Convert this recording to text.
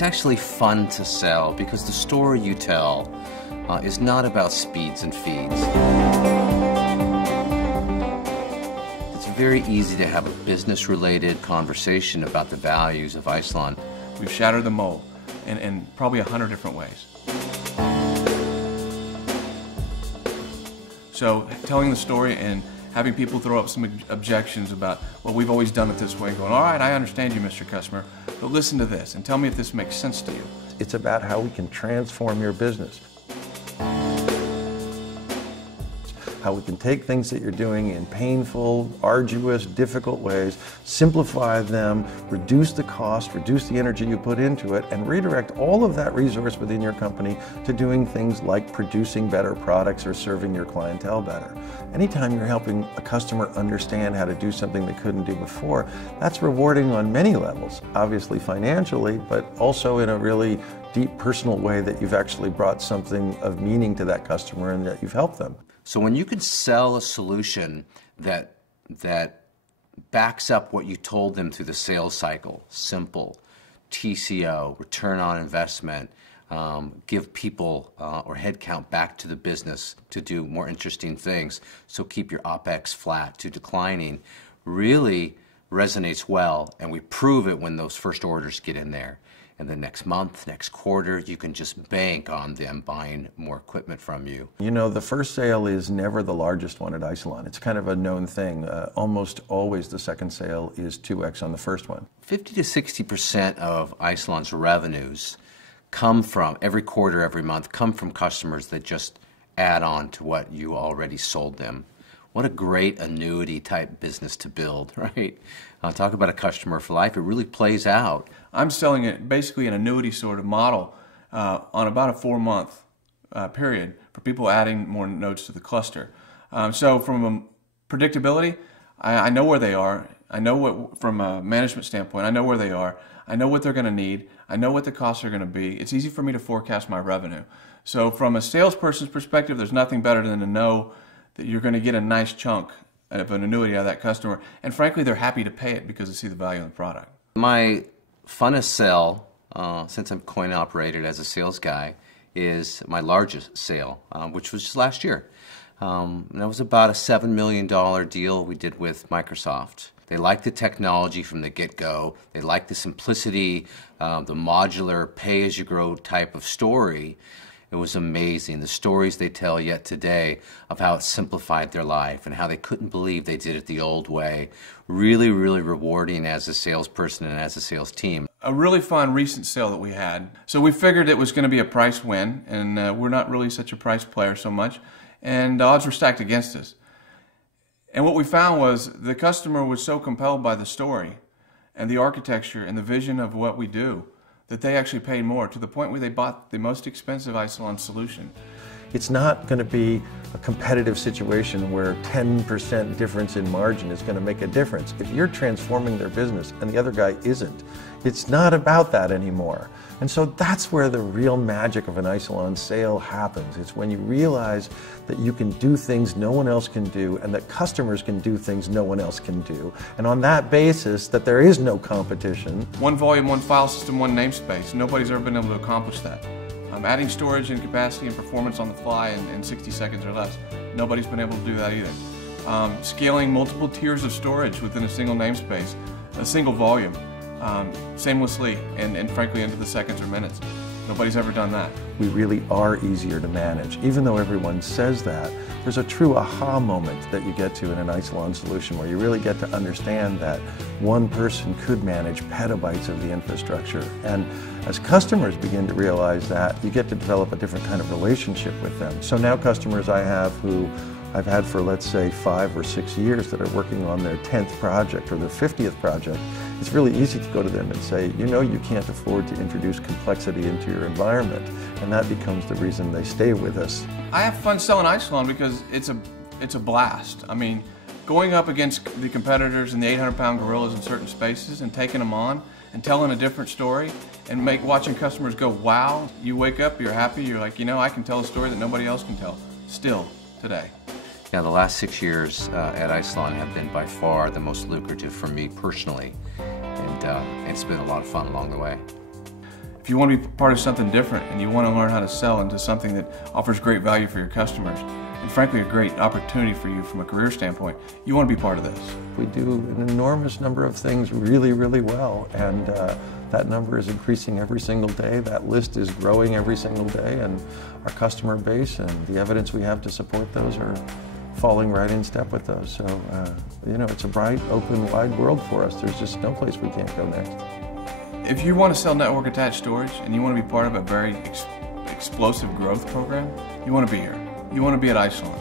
It's actually fun to sell because the story you tell is not about speeds and feeds. It's very easy to have a business-related conversation about the values of Isilon. We've shattered the mold in probably 100 different ways. So telling the story and having people throw up some objections about, well, we've always done it this way, going, all right, I understand you, Mr. Customer, but listen to this and tell me if this makes sense to you. It's about how we can transform your business. How we can take things that you're doing in painful, arduous, difficult ways, simplify them, reduce the cost, reduce the energy you put into it, and redirect all of that resource within your company to doing things like producing better products or serving your clientele better. Anytime you're helping a customer understand how to do something they couldn't do before, that's rewarding on many levels, obviously financially, but also in a really deep personal way that you've actually brought something of meaning to that customer and that you've helped them. So when you can sell a solution that backs up what you told them through the sales cycle, simple, TCO, return on investment, give people or headcount back to the business to do more interesting things, so keep your OPEX flat to declining, really resonates well, and we prove it when those first orders get in there. And the next month, next quarter, you can just bank on them buying more equipment from you. You know, the first sale is never the largest one at Isilon. It's kind of a known thing. Almost always the second sale is 2x on the first one. 50 to 60% of Isilon's revenues come from, every quarter, every month, come from customers that just add on to what you already sold them. What a great annuity type business to build, right? Talk about a customer for life. It really plays out. I'm selling it basically an annuity sort of model on about a 4-month period for people adding more nodes to the cluster. So from predictability, I know where they are. I know what, from a management standpoint, I know where they are. I know what they're going to need. I know what the costs are going to be. It's easy for me to forecast my revenue. So from a salesperson's perspective, there's nothing better than to know that you're going to get a nice chunk of an annuity out of that customer. And frankly, they're happy to pay it because they see the value in the product. My funnest sale, since I'm coin operated as a sales guy, is my largest sale, which was just last year. And that was about a $7 million deal we did with Microsoft. They liked the technology from the get-go. They liked the simplicity, the modular pay-as-you-grow type of story. It was amazing, the stories they tell yet today of how it simplified their life and how they couldn't believe they did it the old way. Really, really rewarding as a salesperson and as a sales team. A really fun recent sale that we had. So we figured it was going to be a price win, and we're not really such a price player so much, and the odds were stacked against us. And what we found was the customer was so compelled by the story and the architecture and the vision of what we do that they actually paid more, to the point where they bought the most expensive Isilon solution. It's not going to be a competitive situation where 10% difference in margin is going to make a difference. If you're transforming their business and the other guy isn't, it's not about that anymore. And so that's where the real magic of an Isilon sale happens. It's when you realize that you can do things no one else can do, and that customers can do things no one else can do. And on that basis, that there is no competition. One volume, one file system, one namespace. Nobody's ever been able to accomplish that. Adding storage and capacity and performance on the fly in 60 seconds or less. Nobody's been able to do that either. Scaling multiple tiers of storage within a single namespace, a single volume, seamlessly and frankly into the seconds or minutes. Nobody's ever done that. We really are easier to manage. Even though everyone says that, there's a true aha moment that you get to in an Isilon solution where you really get to understand that one person could manage petabytes of the infrastructure. And as customers begin to realize that, you get to develop a different kind of relationship with them. So now customers I have who I've had for, let's say, 5 or 6 years that are working on their 10th project or their 50th project, it's really easy to go to them and say, you know, you can't afford to introduce complexity into your environment, and that becomes the reason they stay with us. I have fun selling Isilon because it's a blast. I mean, going up against the competitors and the 800-pound gorillas in certain spaces and taking them on and telling a different story and watching customers go, wow, you wake up, you're happy, you're like, you know, I can tell a story that nobody else can tell, still, today. Yeah, the last 6 years at Isilon have been by far the most lucrative for me personally, and it's been a lot of fun along the way. If If you want to be part of something different and you want to learn how to sell into something that offers great value for your customers, and frankly a great opportunity for you from a career standpoint, you want to be part of this. We do an enormous number of things really, really well, and that number is increasing every single day. That list is growing every single day, and our customer base and the evidence we have to support those are falling right in step with those. So, you know, it's a bright, open, wide world for us. There's just no place we can't go next. If you want to sell network attached storage and you want to be part of a very explosive growth program, you want to be here. You want to be at Isilon.